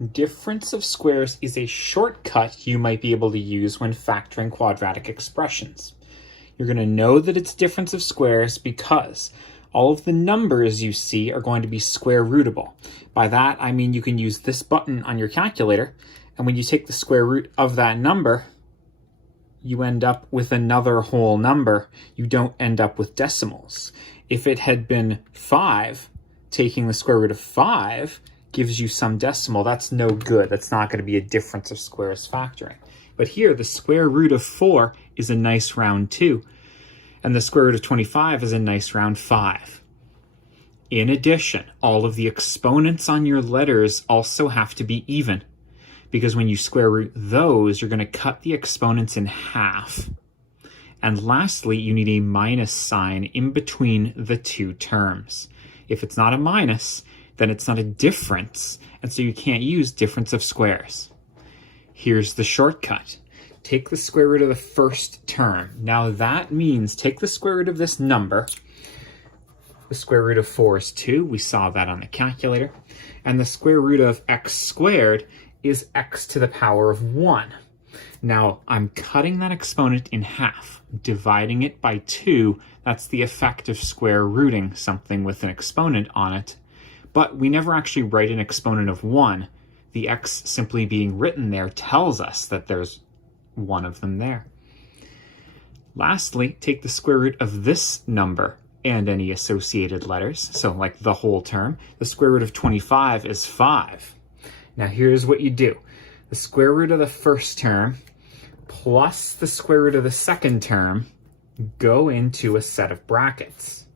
Difference of squares is a shortcut you might be able to use when factoring quadratic expressions. You're going to know that it's difference of squares because all of the numbers you see are going to be square rootable. By that, I mean you can use this button on your calculator, and when you take the square root of that number, you end up with another whole number. You don't end up with decimals. If it had been 5, taking the square root of 5 gives you some decimal. That's no good. That's not going to be a difference of squares factoring. But here, the square root of 4 is a nice round 2, and the square root of 25 is a nice round 5. In addition, all of the exponents on your letters also have to be even, because when you square root those, you're going to cut the exponents in half. And lastly, you need a minus sign in between the two terms. If it's not a minus, then it's not a difference, and so you can't use difference of squares. Here's the shortcut. Take the square root of the first term. Now that means take the square root of this number. The square root of 4 is 2. We saw that on the calculator. And the square root of x squared is x to the power of 1. Now, I'm cutting that exponent in half, dividing it by 2. That's the effect of square rooting something with an exponent on it. But we never actually write an exponent of 1. The x simply being written there tells us that there's one of them there. Lastly, take the square root of this number and any associated letters. So like the whole term, the square root of 25 is 5. Now here's what you do. The square root of the first term plus the square root of the second term go into a set of brackets.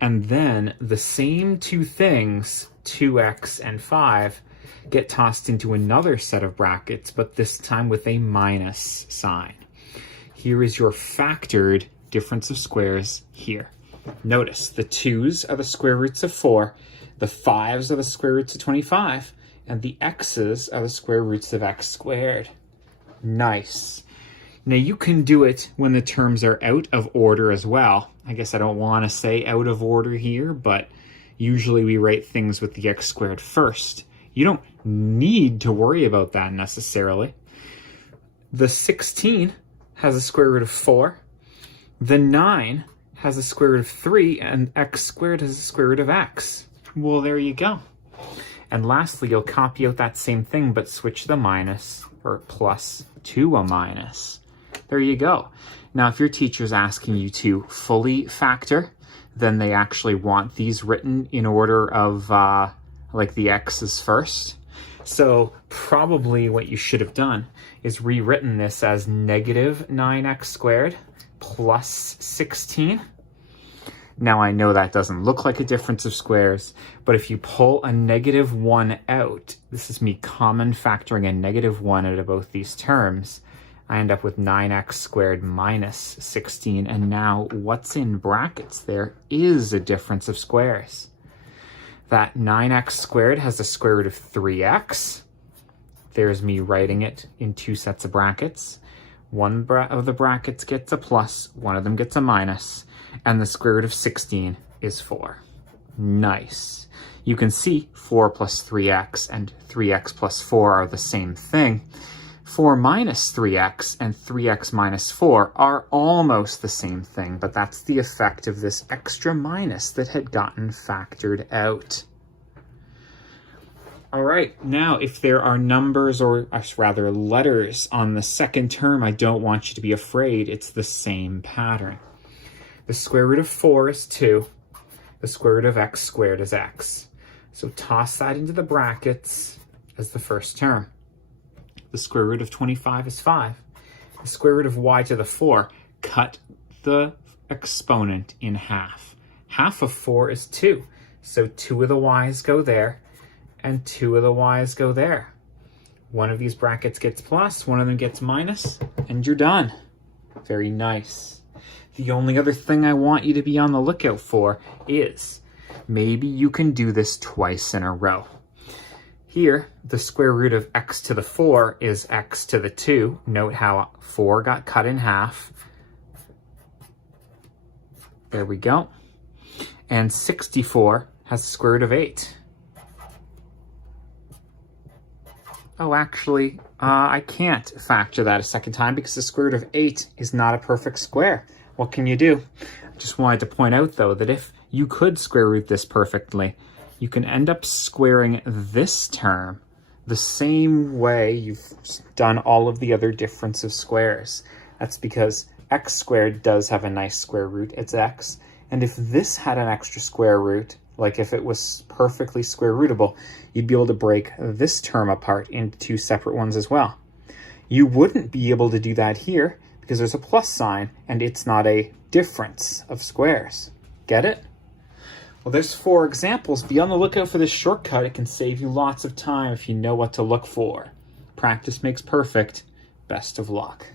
And then the same two things, 2x and 5, get tossed into another set of brackets, but this time with a minus sign. Here is your factored difference of squares here. Notice the 2's are the square roots of 4, the 5's are the square roots of 25, and the x's are the square roots of x squared. Nice. Now you can do it when the terms are out of order as well. I guess I don't want to say out of order here, but usually we write things with the x squared first. You don't need to worry about that necessarily. The 16 has a square root of 4. The 9 has a square root of 3, and x squared has a square root of x. Well, there you go. And lastly, you'll copy out that same thing, but switch the minus or plus to a minus. There you go. Now, if your teacher's asking you to fully factor, then they actually want these written in order of like the x's first. So probably what you should have done is rewritten this as negative 9x squared plus 16. Now I know that doesn't look like a difference of squares, but if you pull a negative 1 out, this is me common factoring a negative 1 out of both these terms, I end up with 9x squared minus 16, and now what's in brackets there is a difference of squares. That 9x squared has a square root of 3x. There's me writing it in two sets of brackets. One of the brackets gets a plus, one of them gets a minus, and the square root of 16 is 4. Nice. You can see 4 plus 3x and 3x plus 4 are the same thing. 4 minus 3x and 3x minus 4 are almost the same thing, but that's the effect of this extra minus that had gotten factored out. All right, now if there are numbers or rather letters on the second term, I don't want you to be afraid. It's the same pattern. The square root of 4 is 2. The square root of x squared is x. So toss that into the brackets as the first term. The square root of 25 is 5. The square root of y to the 4, cut the exponent in half. Half of 4 is 2. So 2 of the y's go there, and 2 of the y's go there. One of these brackets gets plus, one of them gets minus, and you're done. Very nice. The only other thing I want you to be on the lookout for is maybe you can do this twice in a row. Here, the square root of x to the 4 is x to the 2. Note how 4 got cut in half. There we go. And 64 has the square root of 8. Oh, actually, I can't factor that a second time because the square root of 8 is not a perfect square. What can you do? I just wanted to point out, though, that if you could square root this perfectly, you can end up squaring this term the same way you've done all of the other difference of squares. That's because x squared does have a nice square root, it's x. And if this had an extra square root, like if it was perfectly square rootable, you'd be able to break this term apart into two separate ones as well. You wouldn't be able to do that here because there's a plus sign and it's not a difference of squares. Get it? Well, there's 4 examples. Be on the lookout for this shortcut. It can save you lots of time if you know what to look for. Practice makes perfect. Best of luck.